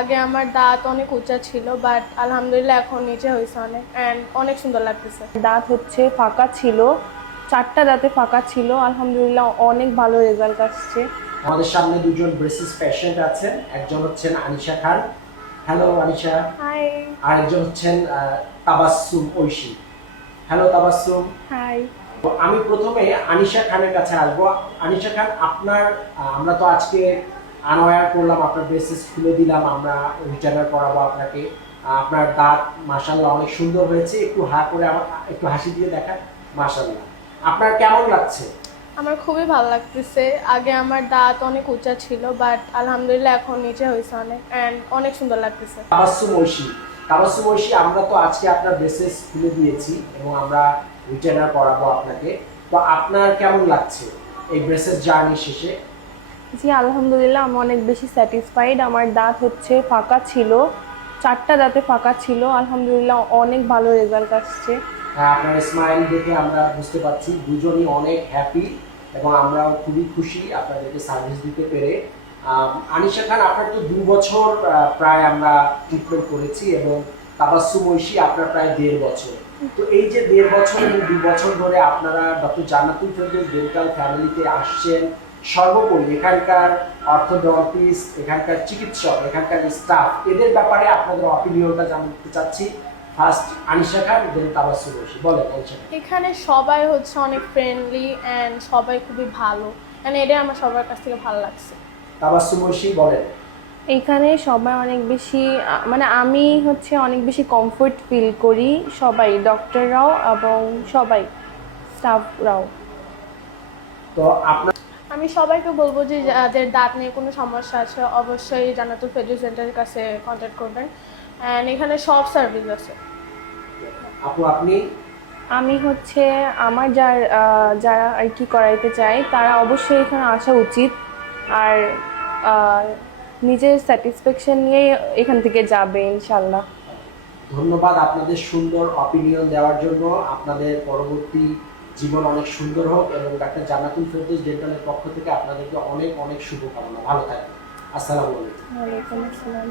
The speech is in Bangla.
আগে আমার দাঁত অনেক উঁচা ছিল, বাট আলহামদুলিল্লাহ এখন নিচে হয়েছে অনেক, অ্যান্ড অনেক সুন্দর লাগতেছে। দাঁত হচ্ছে ফাঁকা ছিল, 4টা দাঁতে ফাঁকা ছিল। আলহামদুলিল্লাহ অনেক ভালো রেজাল্ট আসছে। আমাদের সামনে দুজন ব্রেসিস পেশেন্ট আছেন। একজন হচ্ছেন আনিশা খান। হ্যালো আনিশা। হাই। আর একজন হচ্ছেন তাবাসসুম ঐশী। হ্যালো তাবাসসুম। হাই। আমি প্রথমে আনিশা খানের কাছে আসবো। আনিশা খান, আপনার আমরা তো আজকে আনওয়্যার করলাম, আপনার ব্রেসিস খুলে দিলাম, আমরা রিটার্নার করাবো আপনাকে। আপনার দাঁত মাশাআল্লাহ অনেক সুন্দর হয়েছে। একটু করে একটু হাসি দিয়ে দেখান। মাশাআল্লাহ, আপনার কেমন লাগছে? আমার খুবই ভালো লাগতেছে। আগে আমার দাঁত অনেক উঁচা ছিল, বাট আলহামদুলিল্লাহ এখন নিচে হয়েছে অনেক, অ্যান্ড অনেক সুন্দর লাগতেছে। তাবাসসুম ঐশী, তাবাসসুম ঐশী, আমরা তো আজকে আপনার ব্রেসেস খুলে দিয়েছি এবং আমরা রিটার্নার করাবো আপনাকে। তো আপনার কেমন লাগছে এই ব্রেসেস জার্নি শেষে? জি আলহামদুলিল্লাহ আমি অনেক বেশি স্যাটিসফাইড। আমার দাঁত হচ্ছে ফাঁকা ছিল, 4টা দাঁতে ফাঁকা ছিল। আলহামদুলিল্লাহ অনেক ভালো রেজাল্ট আসছে। হ্যাঁ, আপনার স্মাইল দেখে আমরা বুঝতে পারছি দুজনই অনেক হ্যাপি এবং আমরাও খুবই খুশি আপনাদেরকে সার্ভিস দিতে পেরে। আনিশা খান, আপনার তো 2 বছর প্রায় আমরা ট্রিটমেন্ট করেছি এবং তাবাসসুম ঐশী আপনার প্রায় 1.5 বছর। তো এই যে 1.5 বছর এবং 2 বছর ধরে আপনারা ডক্টর জান্নাতুল ফেরদৌস ডেন্টাল ফ্যামিলিতে আসছেন, সর্বোপরি এখানকার অর্থোডন্টিস্ট, এখানকার চিকিৎসক, এখানকার স্টাফ, এদের ব্যাপারে আপনাদের অপিনিয়নটা জানতে চাচ্ছি। ফার্স্ট আনিশা খান, দেন তাবাসসুম ঐশী। বলেন আনিশা খান। এখানে সবাই হচ্ছে অনেক ফ্রেন্ডলি অ্যান্ড সবাই খুবই ভালো, অ্যান্ড এটাই আমার সবার কাছ থেকে ভালো লাগছে। তাবাসসুম ঐশী বলেন। এইখানে সবাই অনেক বেশি মানে আমি হচ্ছে অনেক বেশি কমফোর্ট ফিল করি, সবাই ডক্টররাও এবং সবাই স্টাফরাও। তো আপনার আমি সবাইকে বলবো যে যাদের দাঁত নিয়ে কোনো সমস্যা আছে অবশ্যই জান্নাতুল ফেরদৌস সেন্টারের কাছে কন্ট্যাক্ট করবেন, অ্যান্ড এখানে সব সার্ভিস আছে। আপনি আমি হচ্ছে আমার যারা আর কি করাইতে চাই তারা অবশ্যই এখানে আসা উচিত। আর আহ, নিজের স্যাটিসফ্যাকশন নিয়ে এখান থেকে যাবে ইনশাল্লাহ। ধন্যবাদ আপনাদের সুন্দর অপিনিয়ন দেওয়ার জন্য। আপনাদের পরবর্তী জীবন অনেক সুন্দর হোক এবং ডাক্তার জান্নাতুল ফেরদৌস ডেন্টালের পক্ষ থেকে আপনাদেরকে অনেক অনেক শুভকামনা। ভালো থাকবেন। আসসালামু আলাইকুম। ওয়ালাইকুম আসসালাম।